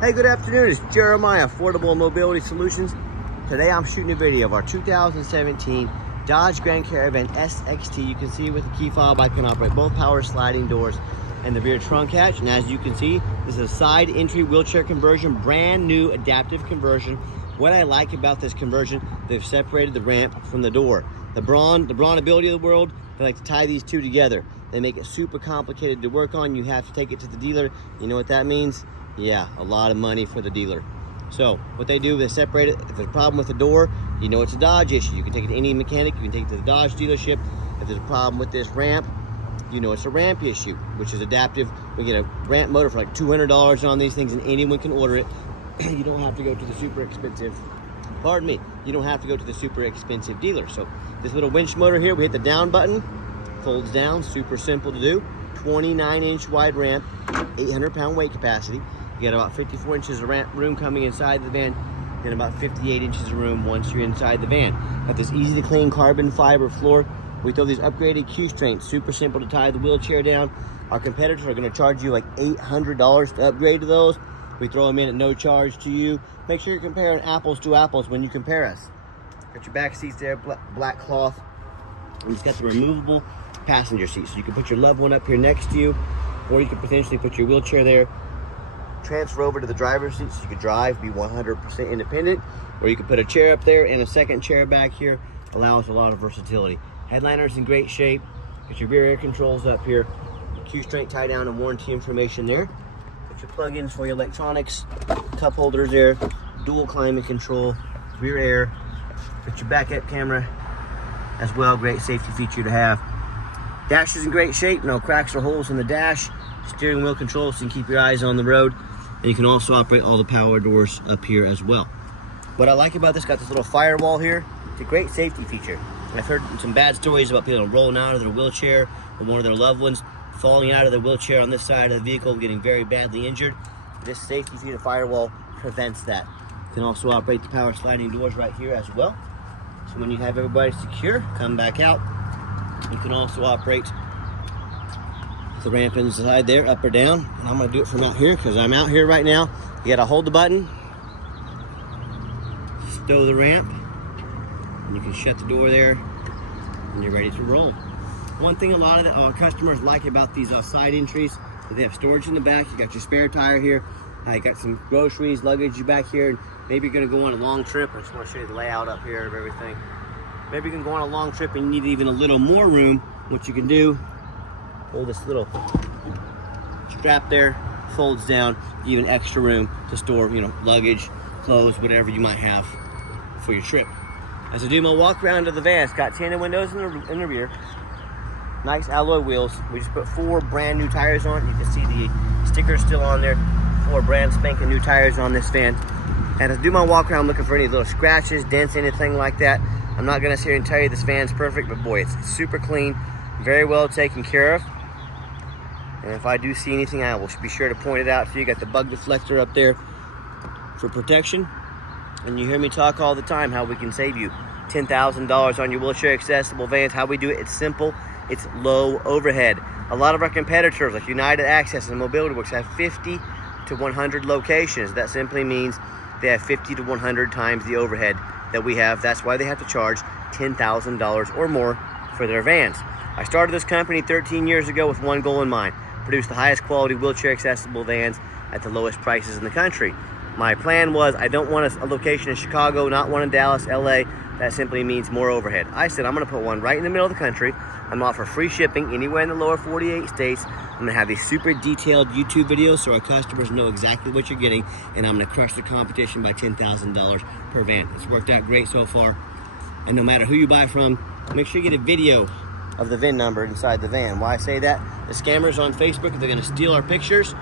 Hey, good afternoon. It's Jeremiah, Affordable Mobility Solutions. Today I'm shooting a video of our 2017 Dodge Grand Caravan SXT. You can see with the key fob I can operate both power sliding doors and the rear trunk hatch. And as you can see, this is a side entry wheelchair conversion, brand new adaptive conversion. What I like about this conversion, they've separated the ramp from the door. The brawn ability of the world, they like to tie these two together. They make it super complicated to work on. You have to take it to the dealer. You know what that means? Yeah, a lot of money for the dealer. So what they do, they separate it. If there's a problem with the door, you know it's a Dodge issue. You can take it to any mechanic. You can take it to the Dodge dealership. If there's a problem with this ramp, you know it's a ramp issue, which is adaptive. We get a ramp motor for like $200 on these things, and anyone can order it. You don't have to go to the super expensive, pardon me, you don't have to go to the super expensive dealer. So this little winch motor here, we hit the down button, folds down, super simple to do. 29-inch wide ramp, 800-pound weight capacity. You got about 54 inches of room coming inside the van, and about 58 inches of room once you're inside the van. Got this easy to clean carbon fiber floor. We throw these upgraded Q-strings, super simple to tie the wheelchair down. Our competitors are gonna charge you like $800 to upgrade to those. We throw them in at no charge to you. Make sure you're comparing apples to apples when you compare us. Got your back seats there, black cloth. And it's got the removable passenger seat, so you can put your loved one up here next to you, or you can potentially put your wheelchair there, transfer over to the driver's seat so you can drive, be 100% independent, or you can put a chair up there and a second chair back here. Allows a lot of versatility. Headliner's in great shape. Got your rear air controls up here. Q-strength tie down and warranty information there. Got your plug-ins for your electronics, cup holders there, dual climate control, rear air. Got your backup camera as well, great safety feature to have. Dash is in great shape, no cracks or holes in the dash. Steering wheel controls so you can keep your eyes on the road. And you can also operate all the power doors up here as well. What I like about this, got this little firewall here. It's a great safety feature. I've heard some bad stories about people rolling out of their wheelchair or one of their loved ones falling out of their wheelchair on this side of the vehicle, getting very badly injured. This safety feature firewall prevents that. You can also operate the power sliding doors right here as well. So when you have everybody secure, come back out. You can also operate the ramp inside there, up or down. And I'm gonna do it from out here because I'm out here right now. You gotta hold the button, stow the ramp, and you can shut the door there, and you're ready to roll. One thing a lot of the customers like about these side entries is they have storage in the back. You got your spare tire here. You got some groceries, luggage back here, and maybe you're gonna go on a long trip. I just wanna show you the layout up here of everything. Maybe you can go on a long trip and you need even a little more room. What you can do, pull this little strap there, folds down, even extra room to store, you know, luggage, clothes, whatever you might have for your trip. As I do my walk around of the van, it's got tinted windows in the rear, nice alloy wheels. We just put 4 brand new tires on. You can see the stickers still on there. 4 brand spanking new tires on this van. And as I do my walk around, looking for any little scratches, dents, anything like that. I'm not gonna sit here and tell you this van's perfect, but boy, it's super clean, very well taken care of. And if I do see anything, I will be sure to point it out to you. Got the bug deflector up there for protection. And you hear me talk all the time how we can save you $10,000 on your wheelchair accessible vans. How we do it, it's simple, it's low overhead. A lot of our competitors like United Access and Mobility Works have 50 to 100 locations. That simply means they have 50 to 100 times the overhead that we have. That's why they have to charge $10,000 or more for their vans. I started this company 13 years ago with one goal in mind: produce the highest quality wheelchair accessible vans at the lowest prices in the country. My plan was, I don't want a location in Chicago, not one in Dallas, LA. That simply means more overhead. I said I'm gonna put one right in the middle of the country. I'm offer free shipping anywhere in the lower 48 states. I'm gonna have these super detailed YouTube videos so our customers know exactly what you're getting, and I'm gonna crush the competition by $10,000 per van. It's worked out great so far. And no matter who you buy from, make sure you get a video of the VIN number inside the van. Why I say that? The scammers on Facebook, they're gonna steal our pictures.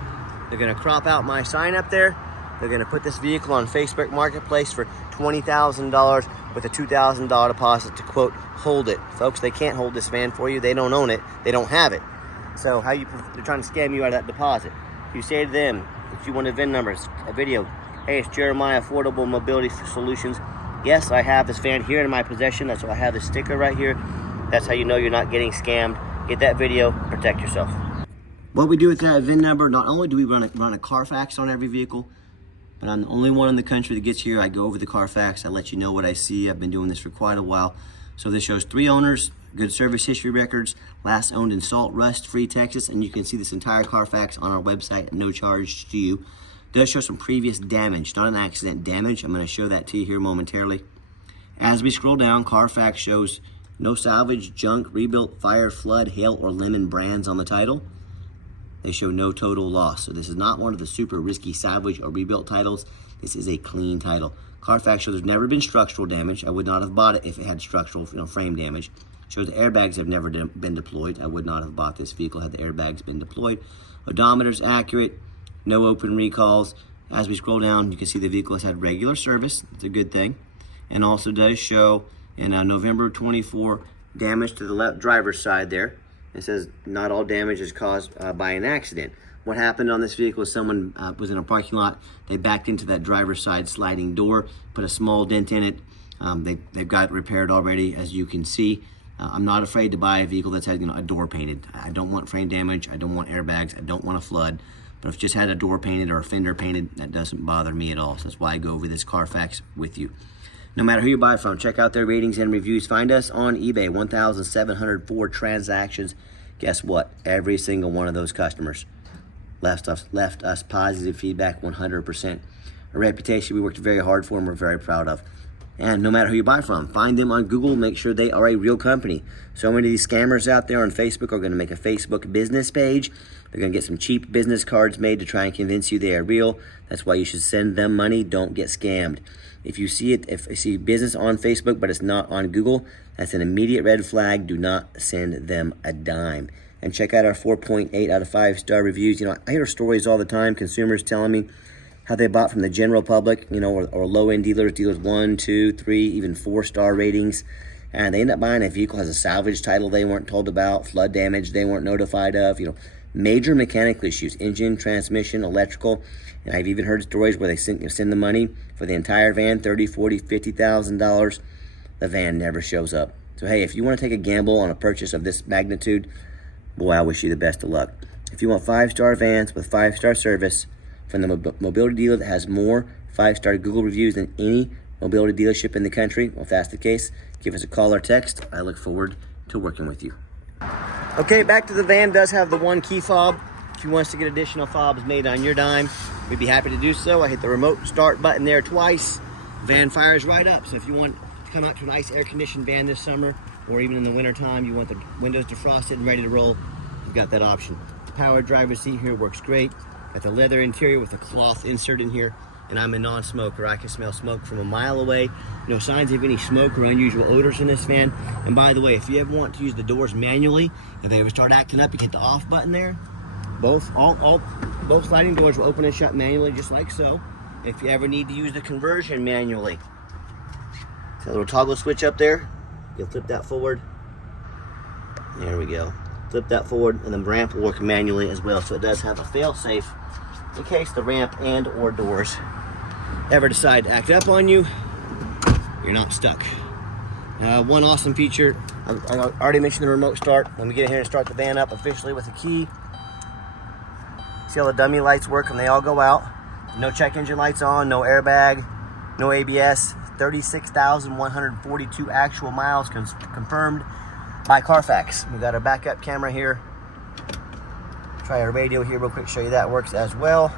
They're gonna crop out my sign up there. They're gonna put this vehicle on Facebook Marketplace for $20,000 with a $2,000 deposit to, quote, hold it. Folks, they can't hold this van for you. They don't own it. They don't have it. So they're trying to scam you out of that deposit. You say to them, if you want a VIN number, a video, hey, it's Jeremiah, Affordable Mobility Solutions. Yes, I have this van here in my possession. That's why I have this sticker right here. That's how you know you're not getting scammed. Get that video, protect yourself. What we do with that VIN number, not only do we run a Carfax on every vehicle, but I'm the only one in the country that gets here. I go over the Carfax, I let you know what I see. I've been doing this for quite a while. So this shows 3 owners, good service history records, last owned in Salt Rust Free, Texas, and you can see this entire Carfax on our website at no charge to you. It does show some previous damage, not an accident, damage. I'm going to show that to you here momentarily. As we scroll down, Carfax shows no salvage, junk, rebuilt, fire, flood, hail, or lemon brands on the title. They show no total loss. So this is not one of the super risky salvage or rebuilt titles. This is a clean title. Carfax shows there's never been structural damage. I would not have bought it if it had structural, frame damage. Shows the airbags have never been deployed. I would not have bought this vehicle had the airbags been deployed. Odometer's accurate. No open recalls. As we scroll down, you can see the vehicle has had regular service. It's a good thing. And also does show in November 24 damage to the left driver's side there. It says not all damage is caused by an accident. What happened on this vehicle is someone was in a parking lot. They backed into that driver's side sliding door, put a small dent in it. They've got it repaired already, as you can see. I'm not afraid to buy a vehicle that's had a door painted. I don't want frame damage. I don't want airbags. I don't want a flood. But if it just had a door painted or a fender painted, that doesn't bother me at all. So that's why I go over this Carfax with you. No matter who you buy from, check out their ratings and reviews. Find us on eBay, 1,704 transactions. Guess what? Every single one of those customers left us positive feedback, 100%. A reputation we worked very hard for and we're very proud of. And no matter who you buy from, find them on Google, make sure they are a real company. So many of these scammers out there on Facebook are going to make a Facebook business page. They're going to get some cheap business cards made to try and convince you they are real. That's why you should send them money. Don't get scammed. If you see if you see business on Facebook but it's not on Google, that's an immediate red flag. Do not send them a dime. And check out our 4.8 out of 5 star reviews. I hear stories all the time, consumers telling me how they bought from the general public, or low-end dealers 1, 2, 3, even 4-star ratings. And they end up buying a vehicle has a salvage title they weren't told about, flood damage they weren't notified of, major mechanical issues, engine, transmission, electrical. And I've even heard stories where they send the money for the entire van, $30,000, $40,000, $50,000. The van never shows up. So hey, if you want to take a gamble on a purchase of this magnitude, boy, I wish you the best of luck. If you want 5-star vans with 5-star service from the mobility dealer that has more 5-star Google reviews than any mobility dealership in the country, well, if that's the case, give us a call or text. I look forward to working with you. Okay, back to the van. Does have the 1 key fob. If you want us to get additional fobs made on your dime, we'd be happy to do so. I hit the remote start button there twice. Van fires right up. So if you want to come out to a nice air-conditioned van this summer, or even in the winter time, you want the windows defrosted and ready to roll, you've got that option. The power driver's seat here works great. Got the leather interior with the cloth insert in here, and I'm a non-smoker. I can smell smoke from a mile away. No signs of any smoke or unusual odors in this van. And by the way, if you ever want to use the doors manually, if they ever start acting up, you hit the off button there. Both sliding doors will open and shut manually, just like so. If you ever need to use the conversion manually, a little toggle switch up there. You'll flip that forward. There we go. Flip that forward, and the ramp will work manually as well. So it does have a fail-safe in case the ramp and or doors ever decide to act up on you. You're not stuck. One awesome feature, I already mentioned the remote start. Let me get in here and start the van up officially with a key. See how the dummy lights work when they all go out. No check engine lights on, no airbag, no ABS. 36,142 actual miles confirmed by Carfax. We got our backup camera here. Try our radio here real quick, show you that works as well.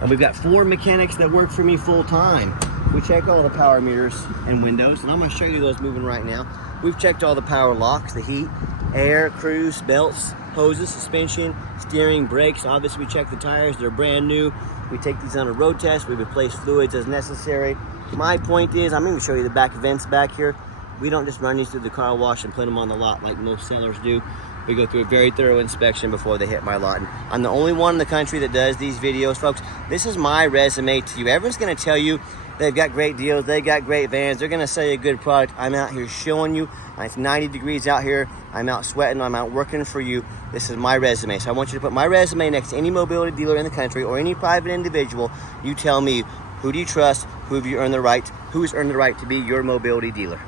And we've got 4 mechanics that work for me full time. We check all the power meters and windows, and I'm going to show you those moving right now. We've checked all the power locks, the heat, air, cruise, belts, hoses, suspension, steering, brakes. Obviously, we check the tires. They're brand new. We take these on a road test. We replace fluids as necessary. My point is, I'm going to show you the back vents back here. We don't just run these through the car wash and put them on the lot like most sellers do. We go through a very thorough inspection before they hit my lot. And I'm the only one in the country that does these videos, folks. This is my resume to you. Everyone's going to tell you they've got great deals, they got great vans, they're going to sell you a good product. I'm out here showing you. It's 90 degrees out here. I'm out sweating. I'm out working for you. This is my resume. So I want you to put my resume next to any mobility dealer in the country or any private individual. You tell me, who do you trust? Who have you earned the right? Who's earned the right to be your mobility dealer?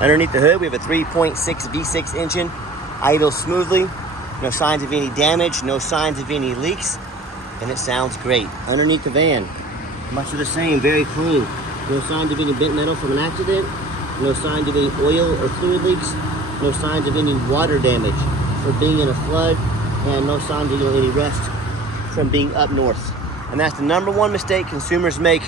Underneath the hood, we have a 3.6 V6 engine. Idles smoothly. No signs of any damage. No signs of any leaks. and it sounds great. Underneath the van, much of the same, very clean. No signs of any bent metal from an accident, no signs of any oil or fluid leaks, no signs of any water damage from being in a flood, and no signs of any rust from being up north. And that's the number one mistake consumers make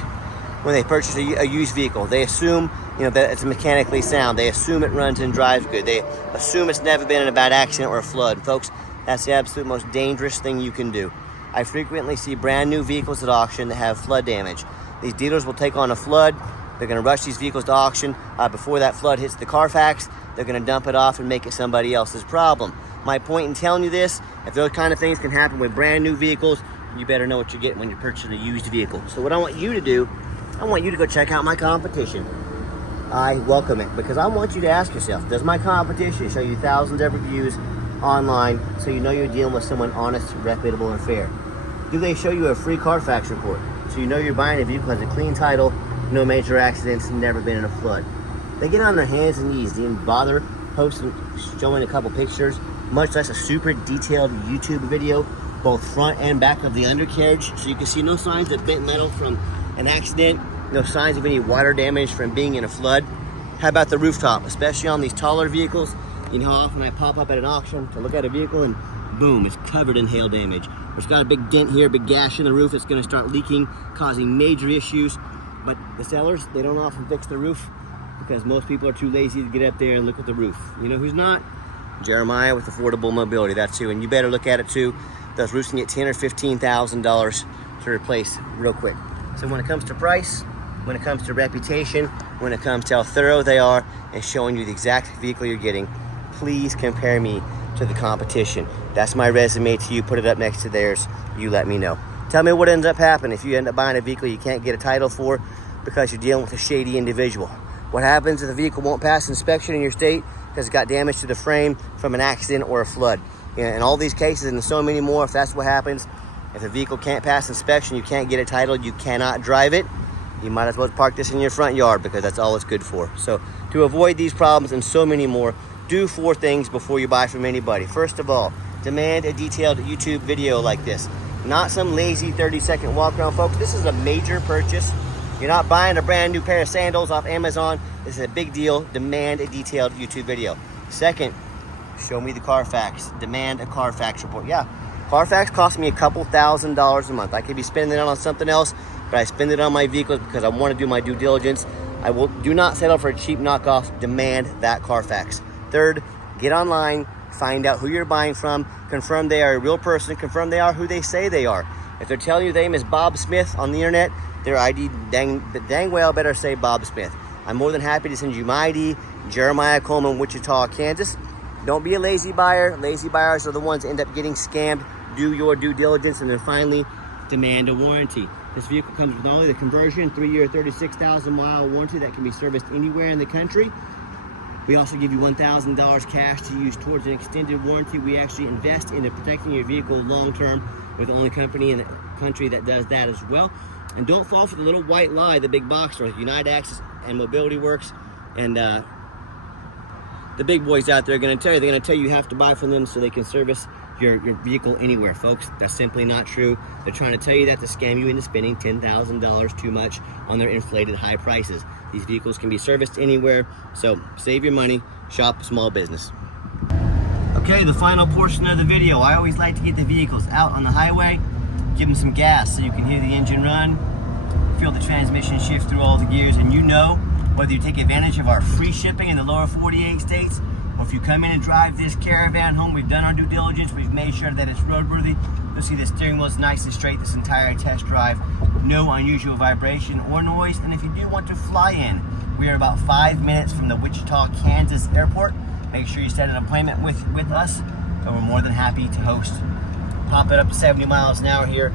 when they purchase a used vehicle. They assume, that it's mechanically sound. They assume it runs and drives good. They assume it's never been in a bad accident or a flood. Folks, that's the absolute most dangerous thing you can do. I frequently see brand new vehicles at auction that have flood damage. These dealers will take on a flood. They're gonna rush these vehicles to auction. Before that flood hits the Carfax, they're gonna dump it off and make it somebody else's problem. My point in telling you this, if those kind of things can happen with brand new vehicles, you better know what you're getting when you're purchasing a used vehicle. So what I want you to do, I want you to go check out my competition. I welcome it, because I want you to ask yourself, does my competition show you thousands of reviews online so you know you're dealing with someone honest, reputable, and fair? Do they show you a free Carfax report so you know you're buying a vehicle that has a clean title, no major accidents, never been in a flood? They get on their hands and knees, didn't bother posting, showing a couple pictures, much less a super detailed YouTube video, both front and back of the undercarriage, so you can see no signs of bent metal from an accident, no signs of any water damage from being in a flood. How about the rooftop, especially on these taller vehicles? You know how often I pop up at an auction to look at a vehicle and boom, it's covered in hail damage. It's got a big dent here, big gash in the roof. It's gonna start leaking, causing major issues. But the sellers, they don't often fix the roof because most people are too lazy to get up there and look at the roof. You know who's not? Jeremiah with Affordable Mobility, that's who. And you better look at it too. Those roofs can get $10,000 or $15,000 to replace real quick. So when it comes to price, when it comes to reputation, when it comes to how thorough they are and showing you the exact vehicle you're getting, please compare me to the competition. That's my resume to you. Put it up next to theirs. You let me know. Tell me what ends up happening if you end up buying a vehicle you can't get a title for because you're dealing with a shady individual. What happens if the vehicle won't pass inspection in your state because it got damage to the frame from an accident or a flood? In all these cases and so many more, if that's what happens, if a vehicle can't pass inspection, you can't get it titled, you cannot drive it, you might as well park this in your front yard because that's all it's good for. So to avoid these problems and so many more, do 4 things before you buy from anybody. First of all, demand a detailed YouTube video like this. Not some lazy 30-second walk around, folks. This is a major purchase. You're not buying a brand new pair of sandals off Amazon. This is a big deal. Demand a detailed YouTube video. Second, show me the Carfax. Demand a Carfax report. Yeah, Carfax costs me a couple $1,000s a month. I could be spending it on something else, but I spend it on my vehicles because I want to do my due diligence. Do not settle for a cheap knockoff. Demand that Carfax. Third, get online, find out who you're buying from, confirm they are a real person, confirm they are who they say they are. If they're telling you their name is Bob Smith on the internet, their ID dang well better say Bob Smith. I'm more than happy to send you my ID, Jeremiah Coleman, Wichita, Kansas. Don't be a lazy buyer. Lazy buyers are the ones that end up getting scammed. Do your due diligence, and then finally, demand a warranty. This vehicle comes with not only the conversion, 3-year, 36,000-mile warranty that can be serviced anywhere in the country. We also give you $1,000 cash to use towards an extended warranty. We actually invest into protecting your vehicle long-term. We're the only company in the country that does that as well. And don't fall for the little white lie, the big box stores, United Access and Mobility Works, and the big boys out there are going to tell you. They're going to tell you have to buy from them so they can service your vehicle anywhere. Folks, that's simply not true. They're trying to tell you that to scam you into spending $10,000 too much on their inflated high prices. These vehicles can be serviced anywhere, so save your money, shop small business. Okay, the final portion of the video. I always like to get the vehicles out on the highway, give them some gas so you can hear the engine run, feel the transmission shift through all the gears, and you know whether you take advantage of our free shipping in the lower 48 states, or if you come in and drive this Caravan home, we've done our due diligence, we've made sure that it's roadworthy. You'll see the steering wheel's nice and straight this entire test drive. No unusual vibration or noise. And if you do want to fly in, we are about 5 minutes from the Wichita, Kansas airport. Make sure you set an appointment with us, and we're more than happy to host. Pop it up to 70 miles an hour here.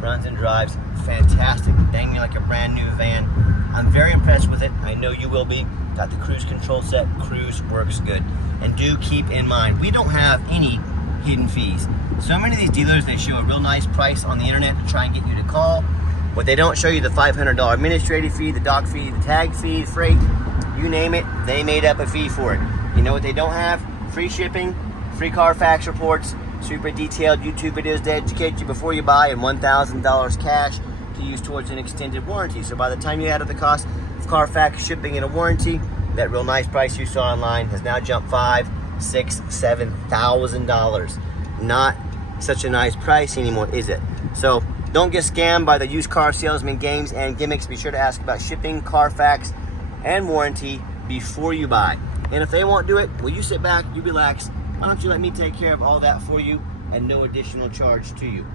Runs and drives fantastic, dang like a brand new van. I'm very impressed with it. I know you will be. Got the cruise control set. Cruise works good. And do keep in mind, we don't have any hidden fees. So many of these dealers, they show a real nice price on the internet to try and get you to call, but they don't show you the $500 administrative fee, the dock fee, the tag fee, freight, you name it, they made up a fee for it. You know what they don't have? Free shipping, free Carfax reports, super detailed YouTube videos to educate you before you buy, and $1,000 cash to use towards an extended warranty. So by the time you add up the cost of Carfax shipping and a warranty, that real nice price you saw online has now jumped $5,000, $6,000, $7,000. Not such a nice price anymore, is it? So don't get scammed by the used car salesman games and gimmicks. Be sure to ask about shipping, Carfax, and warranty before you buy. And if they won't do it, will you sit back, you relax? Why don't you let me take care of all that for you and no additional charge to you?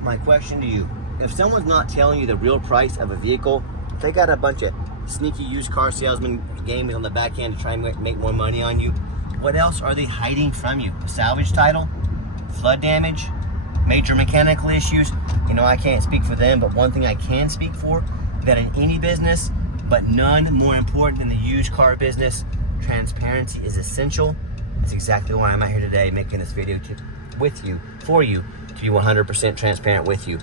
My question to you, if someone's not telling you the real price of a vehicle, if they got a bunch of sneaky used car salesman games on the back end to try and make more money on you, what else are they hiding from you? A salvage title? Flood damage? Major mechanical issues? You know, I can't speak for them, but one thing I can speak for, that in any business, but none more important than the used car business, transparency is essential. That's exactly why I'm out here today making this video for you, to be 100% transparent with you.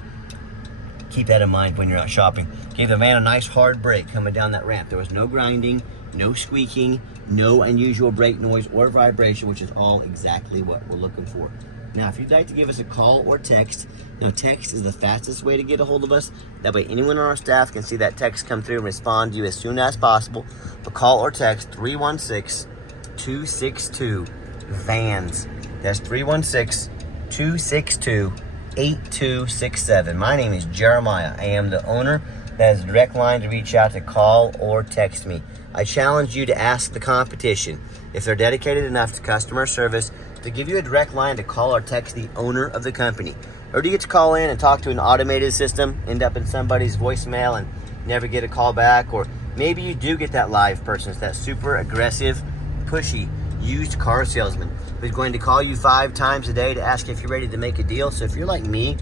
Keep that in mind when you're out shopping. Gave the van a nice hard brake coming down that ramp. There was no grinding, no squeaking, no unusual brake noise or vibration, which is all exactly what we're looking for. Now, if you'd like to give us a call or text, text is the fastest way to get a hold of us. That way anyone on our staff can see that text come through and respond to you as soon as possible. But call or text 316-262-VANS. That's 316-262-8267. My name is Jeremiah. I am the owner. That is a direct line to reach out to call or text me. I challenge you to ask the competition, if they're dedicated enough to customer service, to give you a direct line to call or text the owner of the company. Or do you get to call in and talk to an automated system, end up in somebody's voicemail and never get a call back? Or maybe you do get that live person. It's that super aggressive, pushy, used car salesman who's going to call you 5 times a day to ask if you're ready to make a deal. So if you're like me,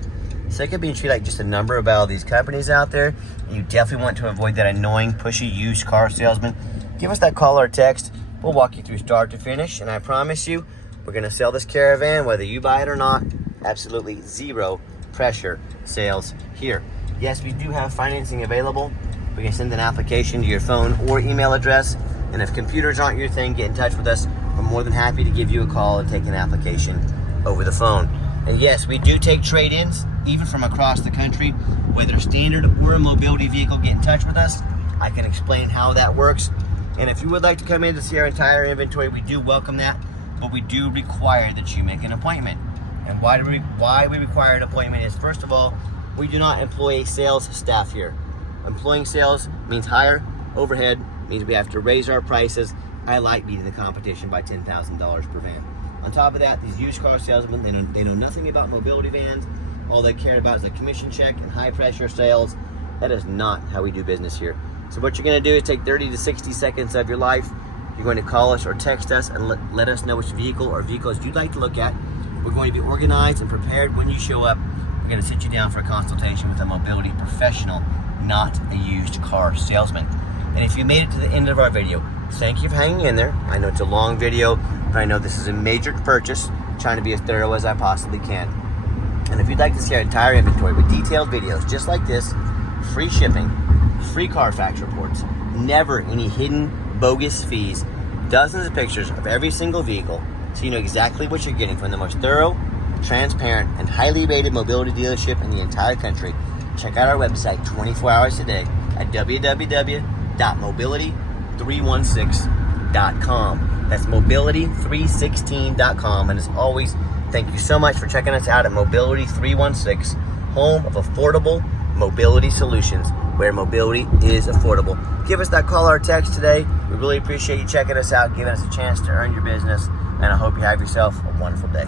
sick of being treated like just a number by all these companies out there, and you definitely want to avoid that annoying, pushy, used car salesman, give us that call or text. We'll walk you through start to finish, and I promise you, we're going to sell this Caravan whether you buy it or not. Absolutely zero pressure sales here. Yes, we do have financing available. We can send an application to your phone or email address, and if computers aren't your thing, get in touch with us. We're more than happy to give you a call and take an application over the phone. And yes, we do take trade-ins, even from across the country, whether standard or a mobility vehicle. Get in touch with us. I can explain how that works. And if you would like to come in to see our entire inventory, we do welcome that, but we do require that you make an appointment. And why we require an appointment is, first of all, we do not employ a sales staff here. Employing sales means higher overhead, means we have to raise our prices. I like beating the competition by $10,000 per van. On top of that, these used car salesmen, they know nothing about mobility vans. All they care about is a commission check and high pressure sales. That is not how we do business here. So what you're gonna do is take 30 to 60 seconds of your life. You're going to call us or text us and let us know which vehicle or vehicles you'd like to look at. We're going to be organized and prepared when you show up. We're going to sit you down for a consultation with a mobility professional, not a used car salesman. And if you made it to the end of our video, thank you for hanging in there. I know it's a long video, but I know this is a major purchase. I'm trying to be as thorough as I possibly can. And if you'd like to see our entire inventory with detailed videos just like this, free shipping, free Carfax reports, never any hidden bogus fees, dozens of pictures of every single vehicle, so you know exactly what you're getting from the most thorough, transparent, and highly rated mobility dealership in the entire country. Check out our website 24 hours a day at www.mobility316.com. That's mobility316.com. And as always, thank you so much for checking us out at Mobility 316, home of affordable mobility solutions, where mobility is affordable. Give us that call or text today. We really appreciate you checking us out, giving us a chance to earn your business, and I hope you have yourself a wonderful day.